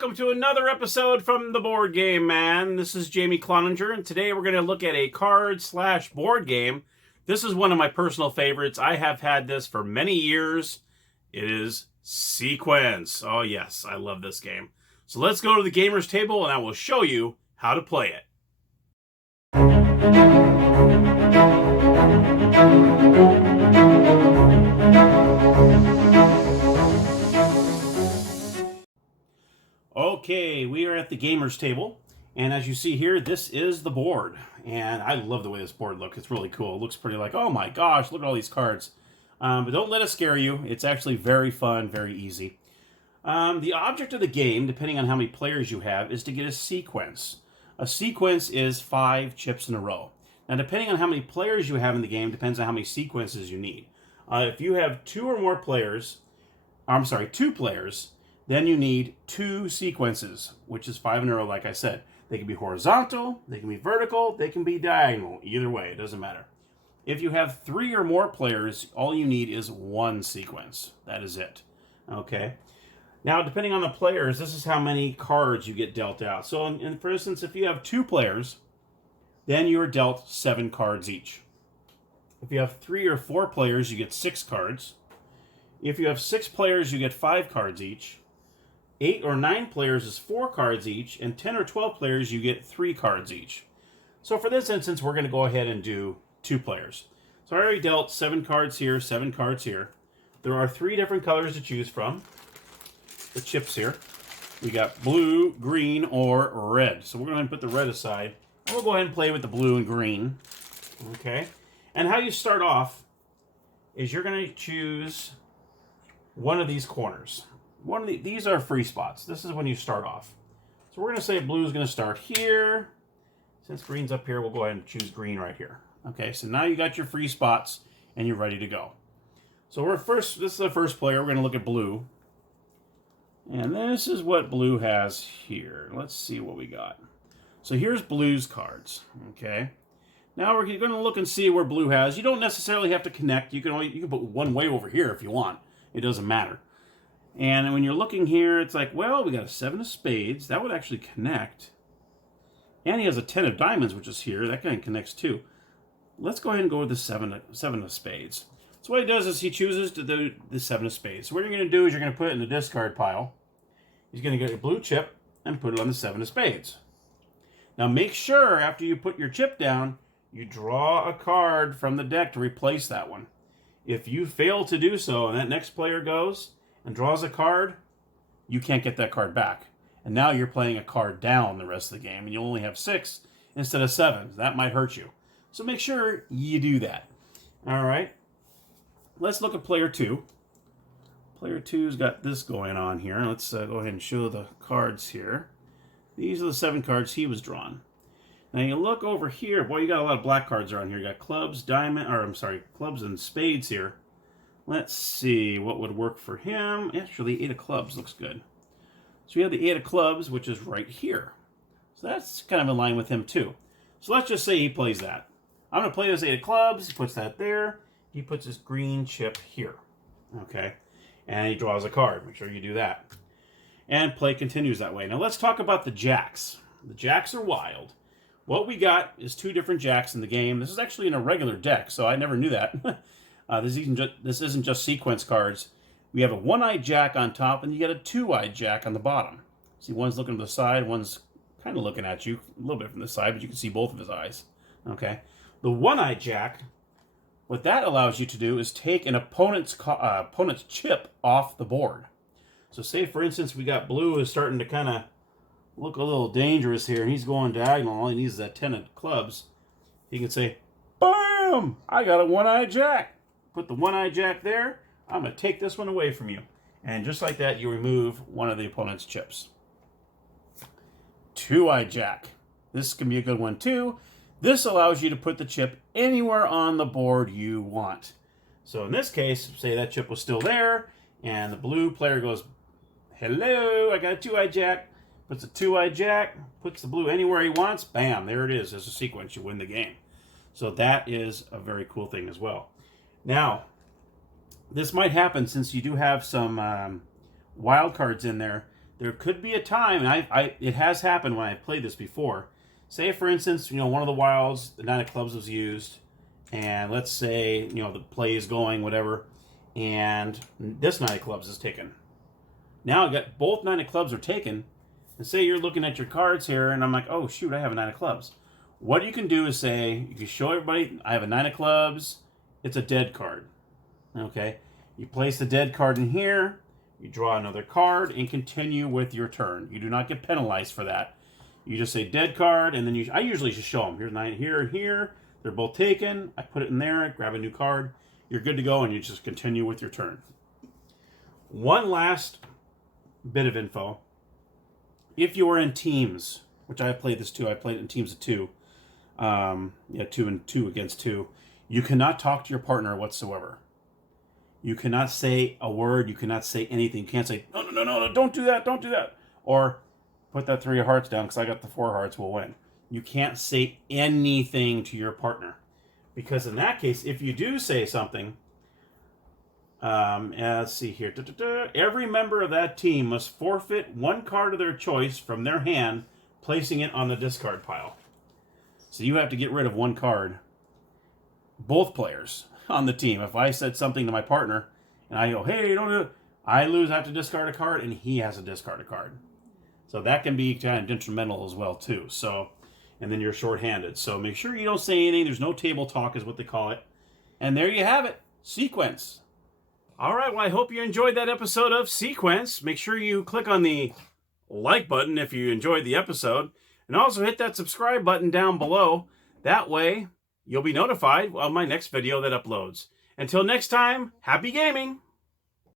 welcome to another episode from the Board Game Man. This is Jamie Cloninger, and today we're going to look at a card/board game. This is one of my personal favorites. I have had this for many years. It is Sequence. Oh yes, I love this game. So let's go to the gamer's table and I will show you how to play it. Okay, we are at the gamer's table, and as you see here, this is the board, and I love the way this board looks. It's really cool. It looks pretty like, oh my gosh, look at all these cards. But don't let it scare you. It's actually very fun, very easy. The object of the game, depending on how many players you have, is to get a sequence. A sequence is 5 chips in a row. Now, depending on how many players you have in the game, depends on how many sequences you need. If you have 2 players, then you need 2 sequences, which is 5 in a row, like I said. They can be horizontal, they can be vertical, they can be diagonal. Either way, it doesn't matter. If you have 3 or more players, all you need is 1 sequence. That is it. Okay. Now, depending on the players, this is how many cards you get dealt out. So, for instance, if you have 2 players, then you are dealt 7 cards each. If you have 3 or 4 players, you get 6 cards. If you have 6 players, you get 5 cards each. 8 or 9 players is 4 cards each, and 10 or 12 players, you get 3 cards each. So for this instance, we're going to go ahead and do 2 players. So I already dealt 7 cards here, 7 cards here. There are 3 different colors to choose from. The chips here. We got blue, green, or red. So we're going to put the red aside. And we'll go ahead and play with the blue and green. Okay. And how you start off is you're going to choose one of these corners. These are free spots. This is when you start off. So we're going to say blue is going to start here. Since green's up here, we'll go ahead and choose green right here. Okay, so now you got your free spots and you're ready to go. So this is the first player. We're going to look at blue. And this is what blue has here. Let's see what we got. So here's blue's cards. Okay. Now we're going to look and see where blue has. You don't necessarily have to connect. You can put one way over here if you want. It doesn't matter. And when you're looking here, it's like, well, we got a 7 of spades. That would actually connect. And he has a 10 of diamonds, which is here. That kind of connects too. Let's go ahead and go with the 7 of spades. So what he does is he chooses to do the 7 of spades. So what you're going to do is you're going to put it in the discard pile. He's going to get your blue chip and put it on the 7 of spades. Now make sure after you put your chip down, you draw a card from the deck to replace that one. If you fail to do so and that next player goes and draws a card, you can't get that card back. And now you're playing a card down the rest of the game, and you'll only have 6 instead of 7. That might hurt you. So make sure you do that. All right. Let's look at player 2. Player 2's got this going on here. Let's go ahead and show the cards here. These are the 7 cards he was drawn. Now you look over here. Boy, you got a lot of black cards around here. You got clubs, clubs and spades here. Let's see what would work for him. Actually, 8 of clubs looks good. So we have the 8 of clubs, which is right here. So that's kind of in line with him too. So let's just say he plays that. I'm going to play this 8 of clubs. He puts that there. He puts his green chip here. Okay. And he draws a card. Make sure you do that. And play continues that way. Now let's talk about the jacks. The jacks are wild. What we got is 2 different jacks in the game. This is actually in a regular deck, so I never knew that. This isn't just sequence cards. We have a 1-eyed jack on top, and you get a 2-eyed jack on the bottom. See, one's looking to the side, one's kind of looking at you a little bit from the side, but you can see both of his eyes. Okay. The 1-eyed jack, what that allows you to do is take an opponent's chip off the board. So say, for instance, we got blue is starting to kind of look a little dangerous here, and he's going diagonal. All he needs is that 10 of clubs. He can say, BAM! I got a 1-eyed jack. Put the 1-eyed jack there. I'm going to take this one away from you. And just like that, you remove one of the opponent's chips. 2-eyed jack. This can be a good one too. This allows you to put the chip anywhere on the board you want. So in this case, say that chip was still there, and the blue player goes, hello, I got a 2-eyed jack. Puts a 2-eyed jack, puts the blue anywhere he wants. Bam, there it is. There's a sequence. You win the game. So that is a very cool thing as well. Now, this might happen since you do have some wild cards in there there could be a time, and it has happened when I played this before. Say, for instance, one of the wilds, the nine of clubs was used, and let's say, the play is going, whatever, and this nine of clubs is taken. Now I got both nine of clubs are taken, and say you're looking at your cards here, and I'm like, oh shoot, I have a nine of clubs. What you can do is say, you can show everybody, I have a nine of clubs, it's a dead card. Okay, you place the dead card in here, you draw another card, and continue with your turn. You do not get penalized for that. You just say dead card, and then I usually just show them. Here's nine here and here. They're both taken. I put it in there, grab a new card. You're good to go, and you just continue with your turn. One last bit of info. If you are in teams, which I played this too, I played it in teams of 2. 2 and 2 against 2. You cannot talk to your partner whatsoever. You cannot say a word. You cannot say anything. You can't say, no, don't do that, don't do that. Or put that 3 of hearts down because I got the 4 of hearts, we'll win. You can't say anything to your partner. Because in that case, if you do say something, let's see here. Every member of that team must forfeit 1 card of their choice from their hand, placing it on the discard pile. So you have to get rid of 1 card. Both players on the team. If I said something to my partner, and I go, hey, don't do it, I lose, I have to discard a card, and he has to discard a card. So that can be kind of detrimental as well, too. So, and then you're shorthanded. So make sure you don't say anything. There's no table talk is what they call it. And there you have it. Sequence. All right, well, I hope you enjoyed that episode of Sequence. Make sure you click on the like button if you enjoyed the episode. And also hit that subscribe button down below. That way, you'll be notified of my next video that uploads. Until next time, happy gaming!